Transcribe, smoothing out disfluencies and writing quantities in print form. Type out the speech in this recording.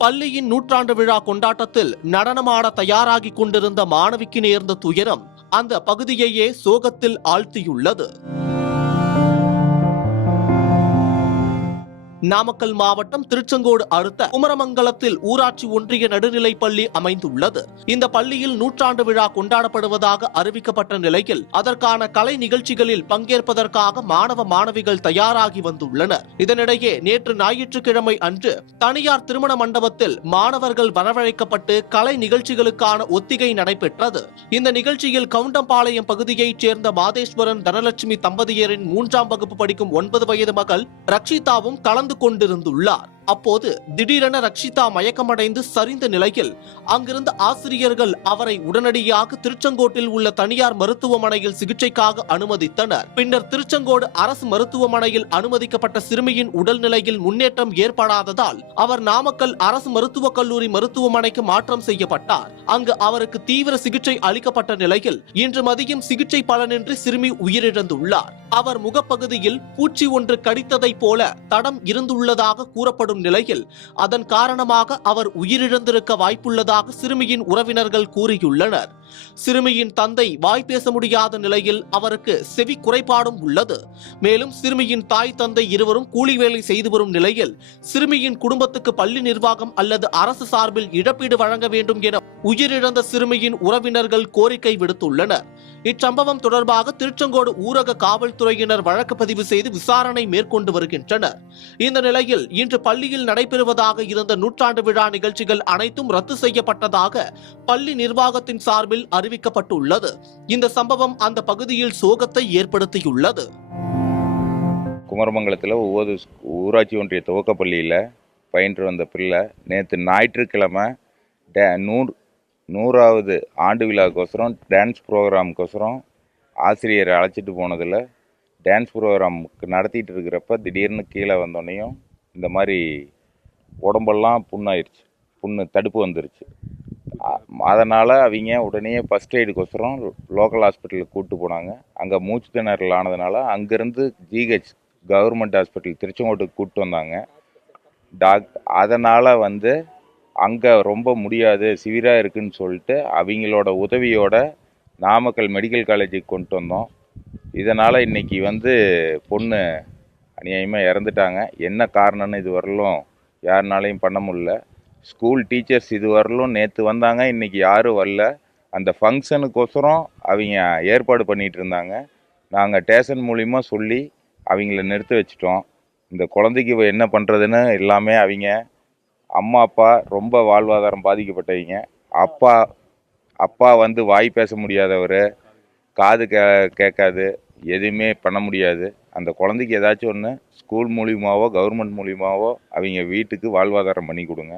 பள்ளியின் நூற்றாண்டு விழா கொண்டாட்டத்தில் நடனமாட தயாராகி கொண்டிருந்த மாணவிக்கு நேர்ந்த துயரம் அந்த பகுதியையே சோகத்தில் ஆழ்த்தியுள்ளது. நாமக்கல் மாவட்டம் திருச்செங்கோடு அடுத்த குமரமங்கலத்தில் ஊராட்சி ஒன்றிய நடுநிலைப் பள்ளி அமைந்துள்ளது. இந்த பள்ளியில் நூற்றாண்டு விழா கொண்டாடப்படுவதாக அறிவிக்கப்பட்ட நிலையில் அதற்கான கலை நிகழ்ச்சிகளில் பங்கேற்பதற்காக மாணவ மாணவிகள் தயாராகி வந்துள்ளனர். இதனிடையே நேற்று ஞாயிற்றுக்கிழமை அன்று தனியார் திருமண மண்டபத்தில் மாணவர்கள் வரவழைக்கப்பட்டு கலை நிகழ்ச்சிகளுக்கான ஒத்திகை நடைபெற்றது. இந்த நிகழ்ச்சியில் கவுண்டம்பாளையம் பகுதியைச் சேர்ந்த மாதேஸ்வரன் தனலட்சுமி தம்பதியரின் 3ஆம் வகுப்பு படிக்கும் 9 வயது மகள் ரக்ஷிதாவும் கலந்து கொண்டிருந்துள்ளார். அப்போது திடீரென ரக்ஷிதா மயக்கமடைந்து சரிந்த நிலையில் அங்கிருந்த ஆசிரியர்கள் அவரை உடனடியாக திருச்செங்கோட்டில் உள்ள தனியார் மருத்துவமனையில் சிகிச்சைக்காக அனுமதித்தனர். பின்னர் திருச்செங்கோடு அரசு மருத்துவமனையில் அனுமதிக்கப்பட்ட சிறுமியின் உடல்நிலையில் முன்னேற்றம் ஏற்படாததால் அவர் நாமக்கல் அரசு மருத்துவக் கல்லூரி மருத்துவமனைக்கு மாற்றம் செய்யப்பட்டார். அங்கு அவருக்கு தீவிர சிகிச்சை அளிக்கப்பட்ட நிலையில் இன்று மதியம் சிகிச்சை பலனின்றி சிறுமி உயிரிழந்துள்ளார். அவர் முகப்பகுதியில் பூச்சி ஒன்று கடித்ததை போல தடம் இருந்துள்ளதாக கூறப்படும் நிலையில் அதன் காரணமாக அவர் உயிரிழந்திருக்க வாய்ப்புள்ளதாக சிறுமியின் உறவினர்கள் கூறியுள்ளனர். சிறுமியின் தந்தை வாய் பேச முடியாத நிலையில் அவருக்கு செவி குறைபாடும் உள்ளது. மேலும் சிறுமியின் தாய் தந்தை இருவரும் கூலி வேலை செய்து வரும் நிலையில் சிறுமியின் குடும்பத்துக்கு பள்ளி நிர்வாகம் அல்லது அரசு சார்பில் இழப்பீடு வழங்க வேண்டும் என உயிரிழந்த சிறுமியின் உறவினர்கள் கோரிக்கை விடுத்துள்ளனர். இச்சம்பவம் தொடர்பாக திருச்செங்கோடு ஊரக காவல்துறையினர் வழக்கு பதிவு செய்து விசாரணை மேற்கொண்டு வருகின்றனர். இந்த நிலையில் இன்று பள்ளியில் நடைபெறுவதாக இருந்த நூற்றாண்டு விழா நிகழ்ச்சிகள் அனைத்தும் ரத்து செய்யப்பட்டதாக பள்ளி நிர்வாகத்தின் சார்பில் அறிவிக்கப்பட்டுள்ளது. இந்த சம்பவம் அந்த பகுதியில் சோகத்தை ஏற்படுத்தியுள்ளது. குமரமங்கலத்தில் ஒவ்வொரு ஊராட்சி ஒன்றிய துவக்கப்பள்ளியில் பயின்று வந்த பிள்ளை நேற்று ஞாயிற்றுக்கிழமை 100வது ஆண்டு விழாக்கோசரம் டான்ஸ் ப்ரோக்ராமுக்கோசரம் ஆசிரியரை அழைச்சிட்டு போனதில் டான்ஸ் ப்ரோக்ராம் நடத்திட்டு இருக்கிறப்ப திடீர்னு கீழே வந்தோடனையும் இந்த மாதிரி உடம்பெல்லாம் புண்ணாயிருச்சு, தடுப்பு வந்துருச்சு. அதனால் அவங்க உடனே ஃபஸ்ட் எய்டுக்கோசரம் லோக்கல் ஹாஸ்பிட்டலுக்கு கூப்பிட்டு போனாங்க. அங்கே மூச்சு திணறல் ஆனதுனால அங்கேருந்து ஜிஹெச் கவர்மெண்ட் ஹாஸ்பிட்டல் திருச்செங்கோட்டுக்கு கூப்பிட்டு வந்தாங்க. அதனால் அங்கே ரொம்ப முடியாது, சிவியராக இருக்குதுன்னு சொல்லிட்டு அவங்களோட உதவியோட நாமக்கல் மெடிக்கல் காலேஜுக்கு கொண்டு வந்தோம். இதனால் இன்றைக்கி பொண்ணு அநியாயமாக இறந்துட்டாங்க. என்ன காரணம்னு இது வரலும் யாருனாலையும் பண்ண முடியல. ஸ்கூல் டீச்சர்ஸ் இது வரலும் நேற்று வந்தாங்க, இன்றைக்கி யாரும் வரல. அந்த ஃபங்க்ஷனுக்கோசரம் அவங்க ஏற்பாடு பண்ணிகிட்டு இருந்தாங்க. நாங்கள் ஸ்டேஷன் மூலிமா சொல்லி அவங்கள நிறுத்தி வச்சிட்டோம். இந்த குழந்தைக்கு என்ன பண்ணுறதுன்னு எல்லாமே அவங்க அம்மா அப்பா ரொம்ப வாழ்வாதாரம் பாதிக்கப்பட்டவங்க. அப்பா வாய் பேச முடியாதவர், காது கேட்காது, எதுவுமே பண்ண முடியாது. அந்த குழந்தைக்கு ஏதாச்சும் ஒன்று ஸ்கூல் மூலியமாவோ கவர்மெண்ட் மூலியமாவோ அவங்க வீட்டுக்கு வாழ்வாதாரம் பண்ணி கொடுங்க.